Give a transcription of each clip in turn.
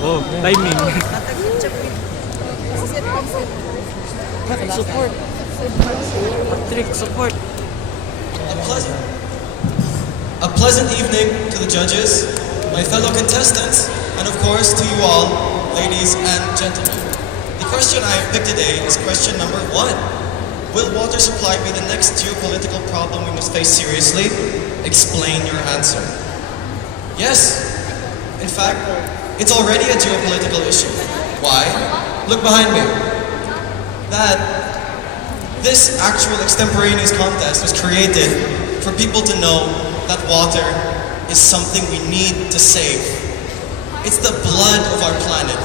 Oh, timing. Support. Patrick, support. A pleasant evening to the judges, my fellow contestants, and of course to you all, ladies and gentlemen. The question I have picked today is question number 1. Will water supply be the next geopolitical problem we must face seriously? Explain your answer. Yes. In fact, it's already a geopolitical issue. Why? Look behind me. This actual extemporaneous contest was created for people to know that water is something we need to save. It's the blood of our planet.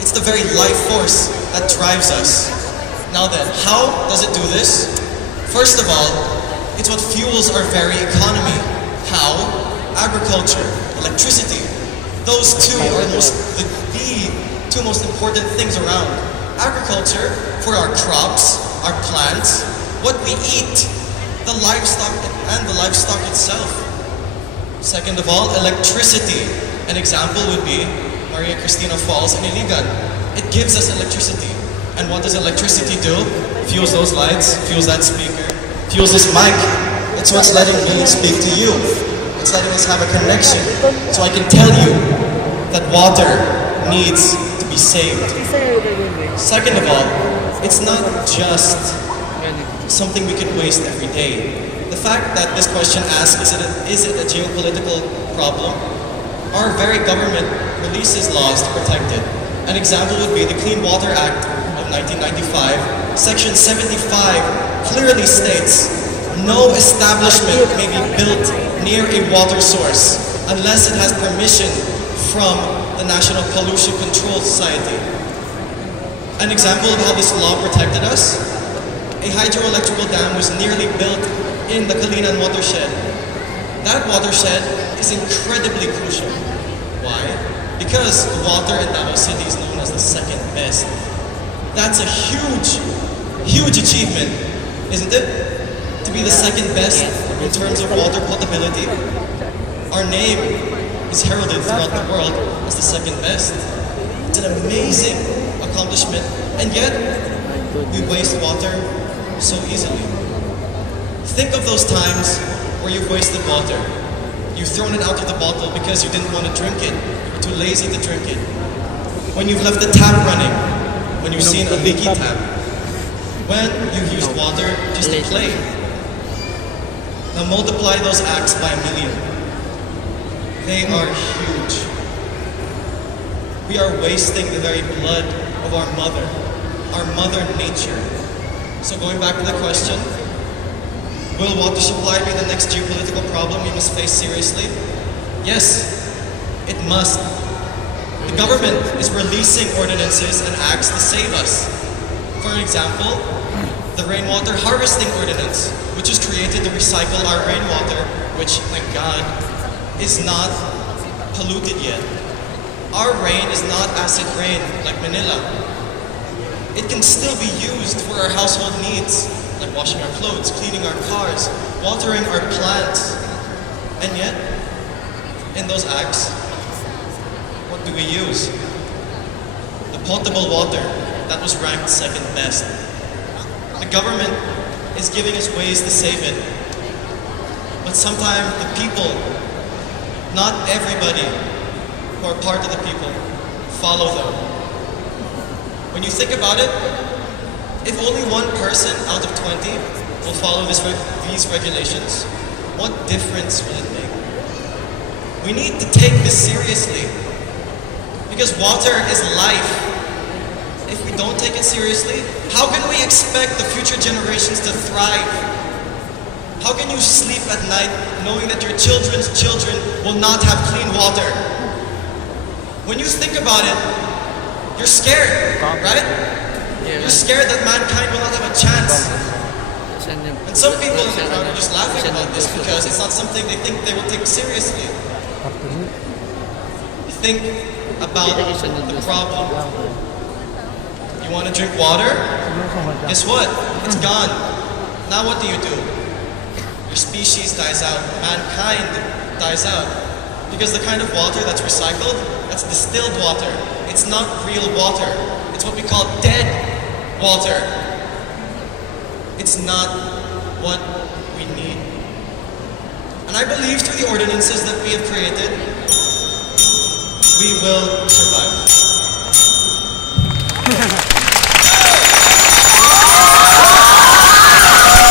It's the very life force that drives us. Now then, how does it do this? First of all, it's what fuels our very economy. How? Agriculture, electricity. Those two are the two most important things around. Agriculture for our crops, our plants, what we eat, the livestock and the livestock itself. Second of all, electricity. An example would be Maria Cristina Falls in Iligan. It gives us electricity. And what does electricity do? Fuels those lights, fuels that speaker, fuels this mic. It's what's letting me speak to you. It's letting us have a connection. So I can tell you that water needs to be saved. Second of all, it's not just something we can waste every day. The fact that this question asks, is it a geopolitical problem? Our very government releases laws to protect it. An example would be the Clean Water Act of 1995. Section 75 clearly states, no establishment may be built near a water source unless it has permission from the National Pollution Control Society. An example of how this law protected us, a hydroelectrical dam was nearly built in the Kalinan watershed. That watershed is incredibly crucial. Why? Because the water in Davao City is known as the second best. That's a huge, huge achievement, isn't it? To be the second best in terms of water potability. Our name is heralded throughout the world as the second best. It's an amazing accomplishment, and yet we waste water so easily. Think of those times where you've wasted water. You've thrown it out of the bottle because you didn't want to drink it. You're too lazy to drink it. When you've left the tap running. When you've seen a leaky tap. When you've used water just to play. Now multiply those acts by a million. They are huge. We are wasting the very blood of our mother nature. So going back to the question, will water supply be the next geopolitical problem we must face seriously? Yes, it must. The government is releasing ordinances and acts to save us. For example, the Rainwater Harvesting Ordinance, which was created to recycle our rainwater, which, thank God, is not polluted yet. Our rain is not acid rain like Manila. It can still be used for our household needs, like washing our clothes, cleaning our cars, watering our plants. And yet, in those acts, what do we use? The potable water that was ranked second best. The government is giving us ways to save it. But sometimes the people, not everybody who are part of the people, follow them. When you think about it, if only one person out of 20 will follow these regulations, what difference will it make? We need to take this seriously because water is life. If we don't take it seriously, how can we expect the future generations to thrive? How can you sleep at night knowing that your children's children will not have clean water? When you think about it, you're scared, right? You're scared that mankind will not have a chance. And some people in the crowd are just laughing about this because it's not something they think they will take seriously. Think about the problem. You want to drink water? Guess what? It's gone. Now what do? Your species dies out. Mankind dies out. Because the kind of water that's recycled, that's distilled water. It's not real water. It's what we call dead water. It's not what we need. And I believe through the ordinances that we have created, we will survive.